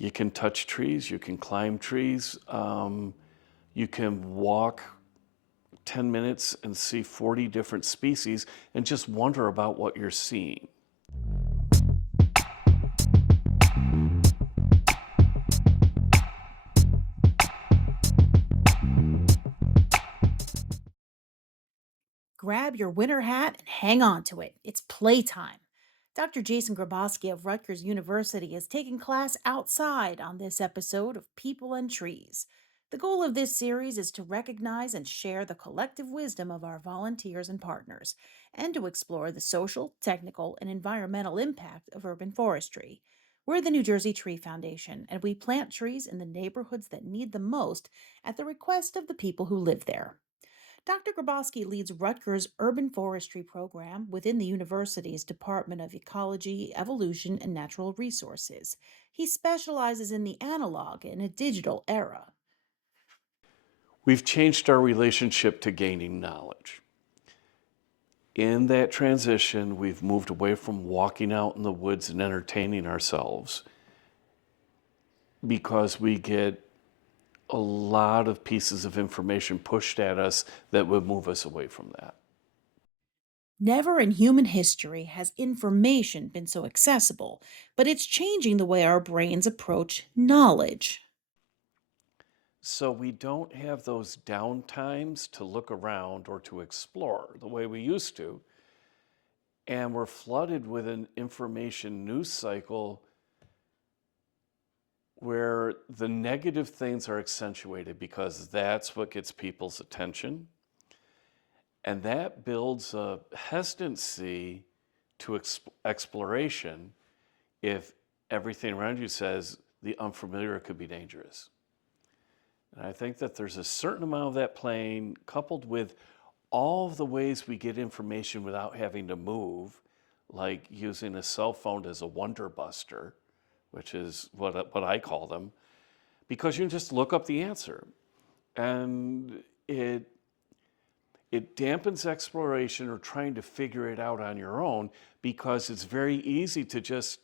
You can touch trees, you can climb trees, you can walk 10 minutes and see 40 different species and just wonder about what you're seeing. Grab your winter hat and hang on to it. It's playtime. Dr. Jason Grabosky of Rutgers University is taking class outside on this episode of People and Trees. The goal of this series is to recognize and share the collective wisdom of our volunteers and partners, and to explore the social, technical, and environmental impact of urban forestry. We're the New Jersey Tree Foundation, and we plant trees in the neighborhoods that need them most at the request of the people who live there. Dr. Grabowski leads Rutgers' urban forestry program within the university's Department of Ecology, Evolution, and Natural Resources. He specializes in the analog and a digital era. We've changed our relationship to gaining knowledge. In that transition, we've moved away from walking out in the woods and entertaining ourselves because we get a lot of pieces of information pushed at us that would move us away from that. Never in human history has information been so accessible, but it's changing the way our brains approach knowledge. So we don't have those down times to look around or to explore the way we used to. And we're flooded with an information news cycle where the negative things are accentuated because that's what gets people's attention. And that builds a hesitancy to exploration if everything around you says the unfamiliar could be dangerous. And I think that there's a certain amount of that playing coupled with all of the ways we get information without having to move, like using a cell phone as a wonder buster, which is what I call them, because you can just look up the answer. And it dampens exploration or trying to figure it out on your own because it's very easy to just,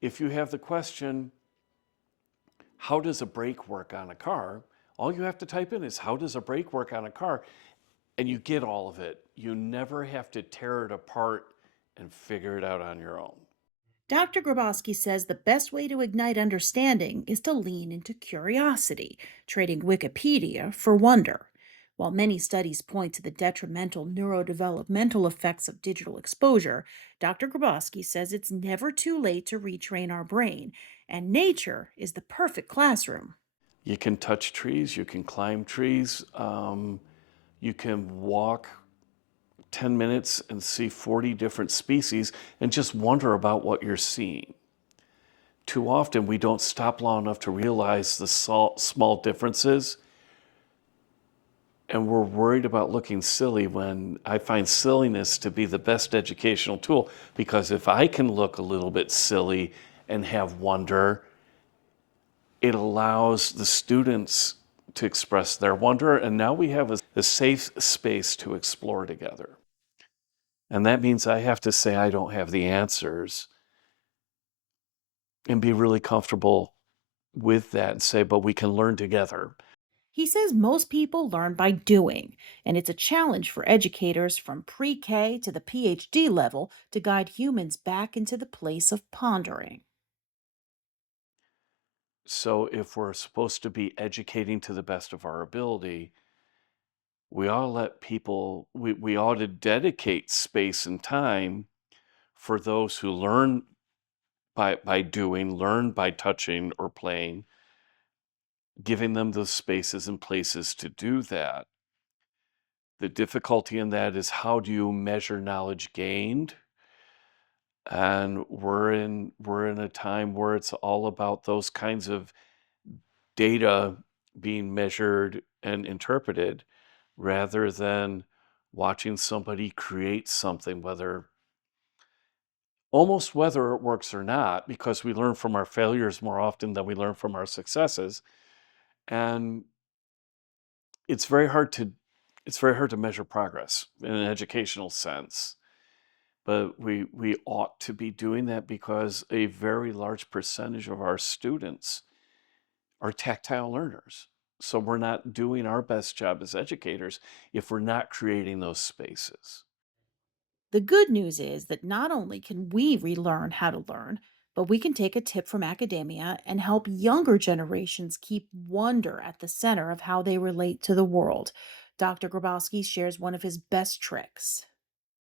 if you have the question, how does a brake work on a car? All you have to type in is, how does a brake work on a car? And you get all of it. You never have to tear it apart and figure it out on your own. Dr. Grabowski says the best way to ignite understanding is to lean into curiosity, trading Wikipedia for wonder. While many studies point to the detrimental neurodevelopmental effects of digital exposure, Dr. Grabowski says it's never too late to retrain our brain, and nature is the perfect classroom. You can touch trees, you can climb trees, you can walk 10 minutes and see 40 different species and just wonder about what you're seeing. Too often, we don't stop long enough to realize the small differences, and we're worried about looking silly when I find silliness to be the best educational tool, because if I can look a little bit silly and have wonder, it allows the students to express their wonder, and now we have a safe space to explore together. And that means I have to say I don't have the answers and be really comfortable with that and say, but we can learn together. He says most people learn by doing, and it's a challenge for educators from pre K to the PhD level to guide humans back into the place of pondering. So if we're supposed to be educating to the best of our ability, we ought to let people, we ought to dedicate space and time for those who learn by doing, learn by touching or playing, giving them the spaces and places to do that. The difficulty in that is, how do you measure knowledge gained? And we're in a time where it's all about those kinds of data being measured and interpreted rather than watching somebody create something, whether it works or not, because we learn from our failures more often than we learn from our successes. And it's very hard to it's very hard to measure progress in an educational sense. but we ought to be doing that because a very large percentage of our students are tactile learners. So we're not doing our best job as educators if we're not creating those spaces. The good news is that not only can we relearn how to learn, but we can take a tip from academia and help younger generations keep wonder at the center of how they relate to the world. Dr. Grabowski shares one of his best tricks.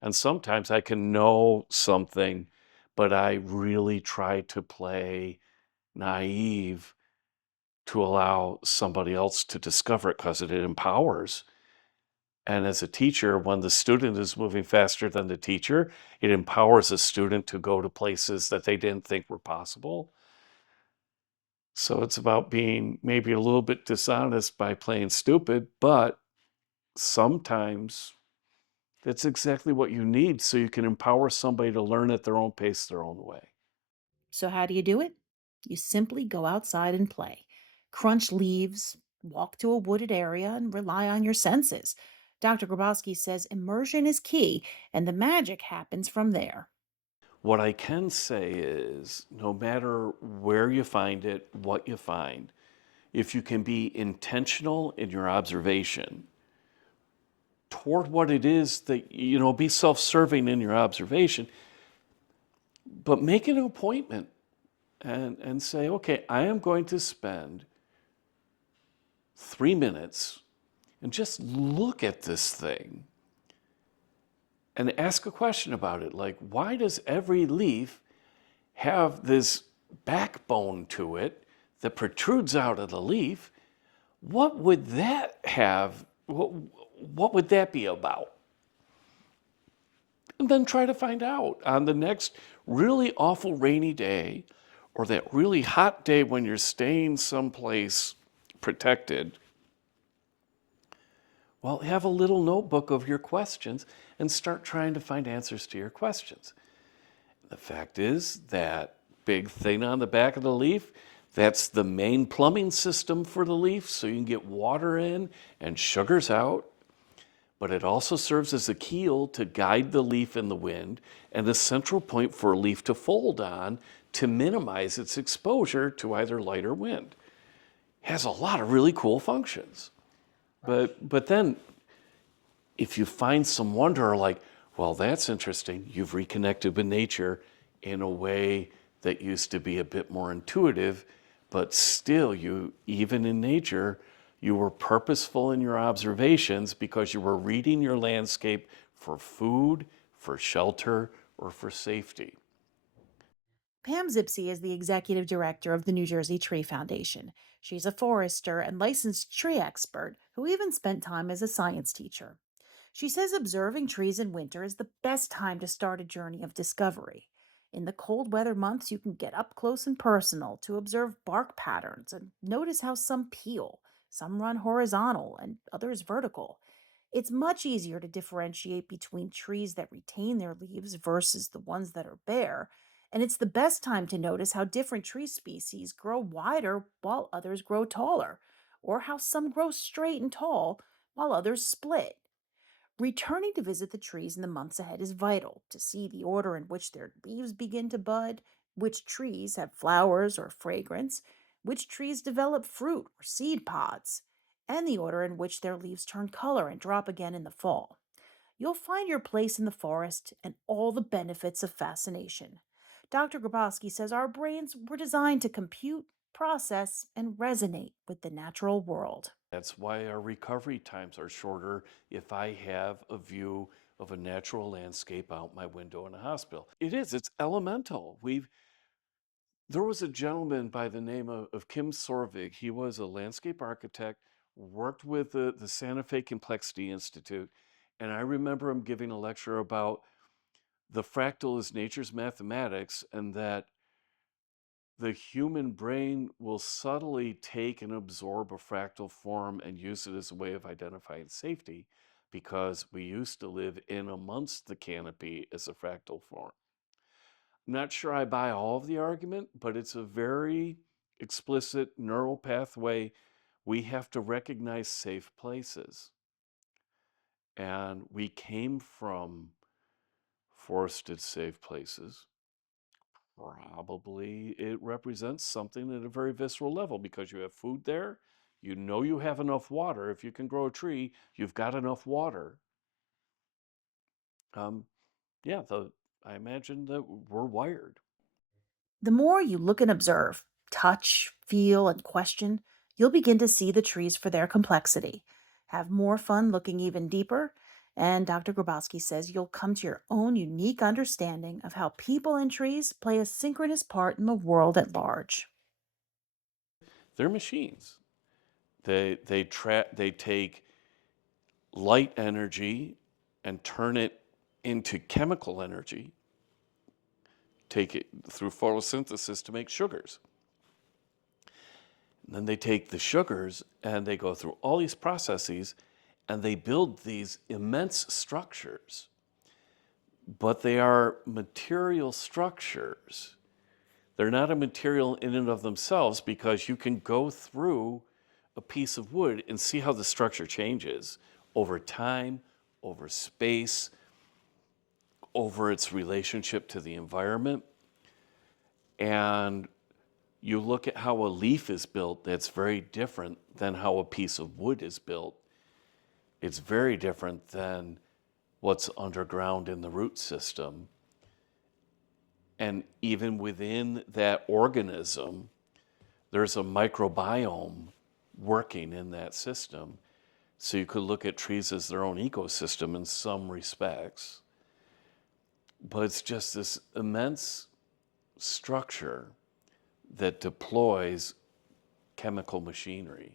And sometimes I can know something, but I really try to play naive to allow somebody else to discover it because it empowers. And as a teacher, when the student is moving faster than the teacher, it empowers a student to go to places that they didn't think were possible. So it's about being maybe a little bit dishonest by playing stupid, but sometimes that's exactly what you need so you can empower somebody to learn at their own pace, their own way. So, how do you do it? You simply go outside and play. Crunch leaves, walk to a wooded area, and rely on your senses. Dr. Grabowski says immersion is key, and the magic happens from there. What I can say is no matter where you find it, what you find, if you can be intentional in your observation toward what it is that, be self serving in your observation, but make an appointment and say, okay, I am going to spend 3 minutes and just look at this thing and ask a question about it. Like, why does every leaf have this backbone to it that protrudes out of the leaf? What would that have? What would that be about? And then try to find out on the next really awful rainy day or that really hot day when you're staying someplace protected. Well, have a little notebook of your questions and start trying to find answers to your questions. The fact is that big thing on the back of the leaf, that's the main plumbing system for the leaf, so you can get water in and sugars out. But it also serves as a keel to guide the leaf in the wind and a central point for a leaf to fold on to minimize its exposure to either light or wind. Has a lot of really cool functions. But then if you find some wonder like, well, that's interesting, you've reconnected with nature in a way that used to be a bit more intuitive, but still you even in nature, you were purposeful in your observations because you were reading your landscape for food, for shelter, or for safety. Pam Zipsey is the executive director of the New Jersey Tree Foundation. She's a forester and licensed tree expert who even spent time as a science teacher. She says observing trees in winter is the best time to start a journey of discovery. In the cold weather months, you can get up close and personal to observe bark patterns and notice how some peel, some run horizontal, and others vertical. It's much easier to differentiate between trees that retain their leaves versus the ones that are bare, and it's the best time to notice how different tree species grow wider while others grow taller, or how some grow straight and tall while others split. Returning to visit the trees in the months ahead is vital to see the order in which their leaves begin to bud, which trees have flowers or fragrance, which trees develop fruit or seed pods, and the order in which their leaves turn color and drop again in the fall. You'll find your place in the forest and all the benefits of fascination. Dr. Grabowski says our brains were designed to compute, process, and resonate with the natural world. That's why our recovery times are shorter if I have a view of a natural landscape out my window in a hospital. It is, it's elemental. There was a gentleman by the name of Kim Sorvig. He was a landscape architect, worked with the Santa Fe Complexity Institute. And I remember him giving a lecture about the fractal is nature's mathematics and that the human brain will subtly take and absorb a fractal form and use it as a way of identifying safety because we used to live in amongst the canopy as a fractal form. I'm not sure I buy all of the argument, but it's a very explicit neural pathway. We have to recognize safe places. And we came forested safe places, probably it represents something at a very visceral level because you have food there. You know you have enough water. If you can grow a tree, you've got enough water. Um, yeah, I imagine that we're wired. The more you look and observe, touch, feel, and question, you'll begin to see the trees for their complexity, have more fun looking even deeper, and Dr. Grabowski says you'll come to your own unique understanding of how people and trees play a synchronous part in the world at large. They're machines. They take light energy and turn it into chemical energy, take it through photosynthesis to make sugars. And then they take the sugars and they go through all these processes and they build these immense structures. But they are material structures. They're not a material in and of themselves because you can go through a piece of wood and see how the structure changes over time, over space, over its relationship to the environment. And you look at how a leaf is built, that's very different than how a piece of wood is built. It's very different than what's underground in the root system. And even within that organism, there's a microbiome working in that system. So you could look at trees as their own ecosystem in some respects. But it's just this immense structure that deploys chemical machinery.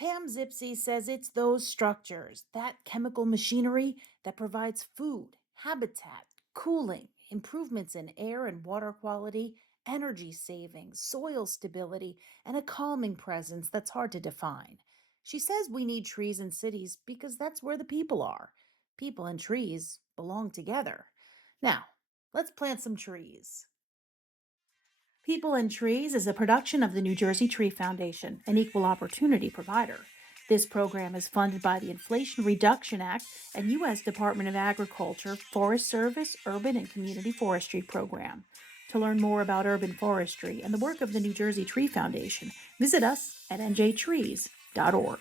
Pam Zipsey says it's those structures, that chemical machinery that provides food, habitat, cooling, improvements in air and water quality, energy savings, soil stability, and a calming presence that's hard to define. She says we need trees in cities because that's where the people are. People and trees belong together. Now, let's plant some trees. People and Trees is a production of the New Jersey Tree Foundation, an equal opportunity provider. This program is funded by the Inflation Reduction Act and U.S. Department of Agriculture, Forest Service, Urban and Community Forestry Program. To learn more about urban forestry and the work of the New Jersey Tree Foundation, visit us at njtrees.org.